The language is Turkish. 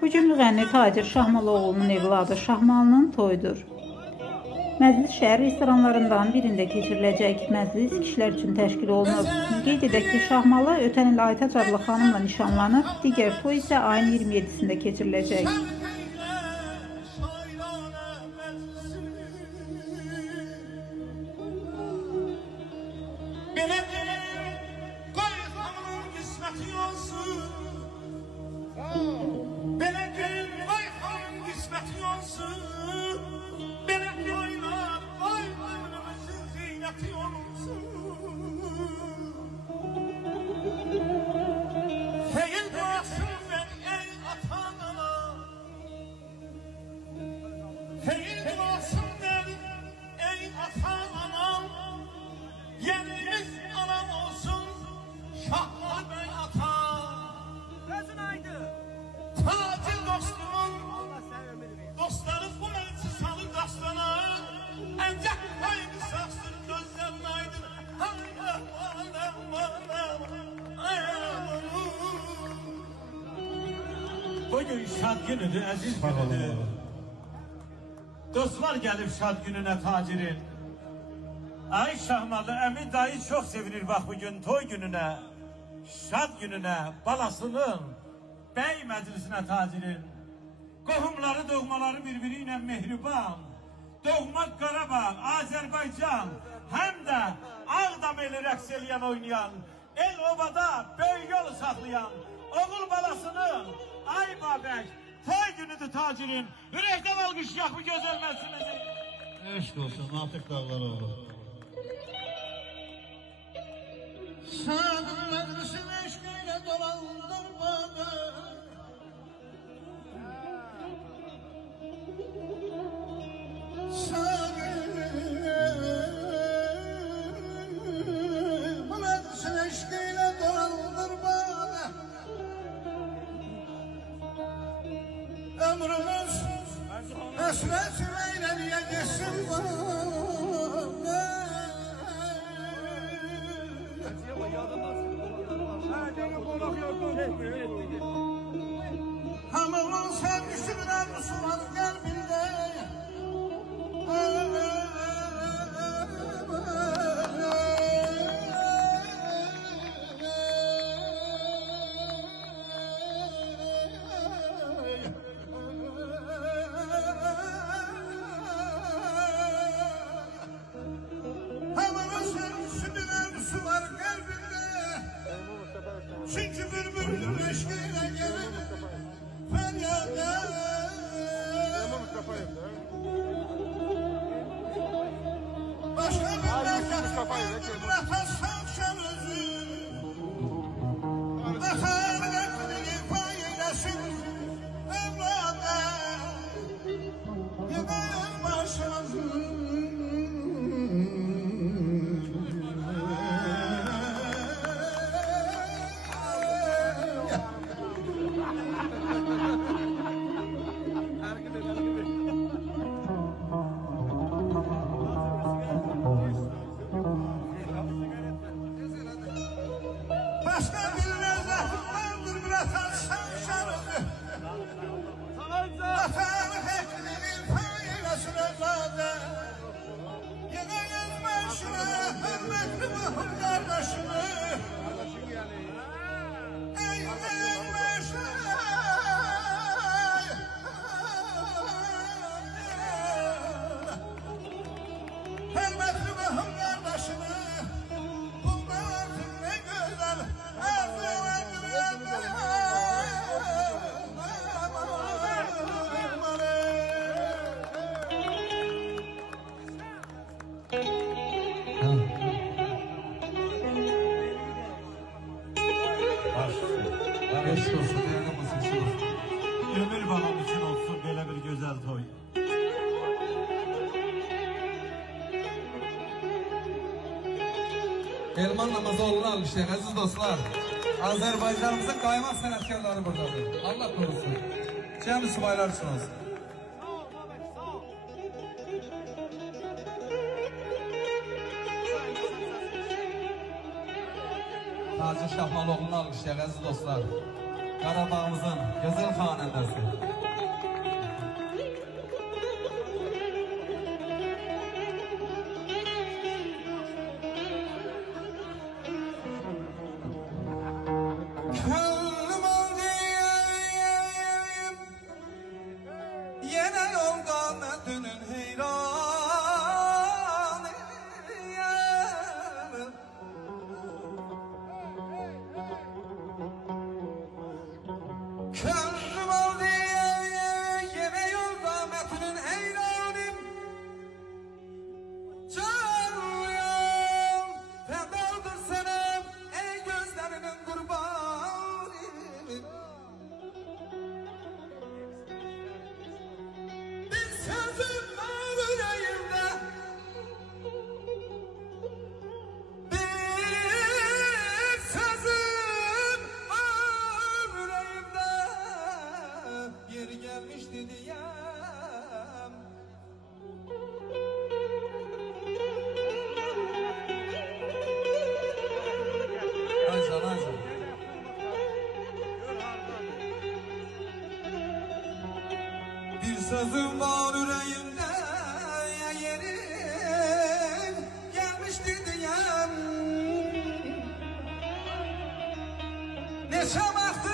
Bugün müğənni Tacir Şahmalıoğlu'nun evladı Şahmalının toyudur. Məclis şəhər restoranlarından birində keçiriləcək məclis kişilər üçün təşkil olunub. Qeyd edək ki, Şahmalı ötən il Aytac adlı xanımla nişanlanıb, digər toy isə ayın 27-sində keçiriləcək. Bugün şad günüdür, əziz günüdür. Dostlar gəlib şad gününə Tacirin. Ay Şahmalı, əmi dayı çox sevinir bax bugün toy gününə, şad gününə, balasının, bəy məclisinə Tacirin. Qohumları, doğmaları birbiri ilə mehriban. Doğma Qarabağ, Azərbaycan, həm də Ağdam eli rəqs eləyən oynayan, el obada böyük yolu saxlayan, oğul balasının, ay Babək, toy günüdür Tacirin. Ürəkdən alqışlayaq bu gözəl məclisimizi. Eşq olsun, Natiq Dağlaroğlu. Sen meclisin eşkıyle dolandır bana. Sen meclisin eşkıyle dolandır bana. Ömrümüz hasret eyleriye geçsin bana. Hamamın sevgisi birer Müslüman kalbinde. Hamamın sevgisi birer Müslüman kalbinde. Çünkü bülbülün eşkiyle gelir feryada. Başka bir memleketten bırakırsan sen özün. Asaletini paylaşın evlada. Yıkayın başınızı. Başka bir lezzetin vardır bırakırsan şarjı. Vatanı hekminin paylaşın evladı. Yıkayın başına hürmetli mühür kardeşini. Eğleyin başına. Hürmetli mühür kardeşini. Eşq olsun, dayanamaz, eşq olsun. Ömür balam için olsun belə bir gözəl toy. Elman Namazoğlu'nu almışlar aziz dostlar. Azerbaycanımızın kaymak sanatkarları buradadır. Allah korusun. Cem subaylar için olsun. Tacir Şahmalıoğlu'nu almışlar aziz dostlar. Qarabağımızın gözəl xanəndəsi. Könlüm oldu yine yoldan dönün heyran. Könlüm oldu yine yoldan dönün heyranım. Canlıyım fedadır sana ey gözlerinin kurbanı. Bir sözüm var yüreğimde, bir sözüm var yüreğimde. Yeri gelmişti diyem. Aycan, Aycan. Bir sözüm var yüreğimde, ya yerin gelmişti diyem. Neşe baktı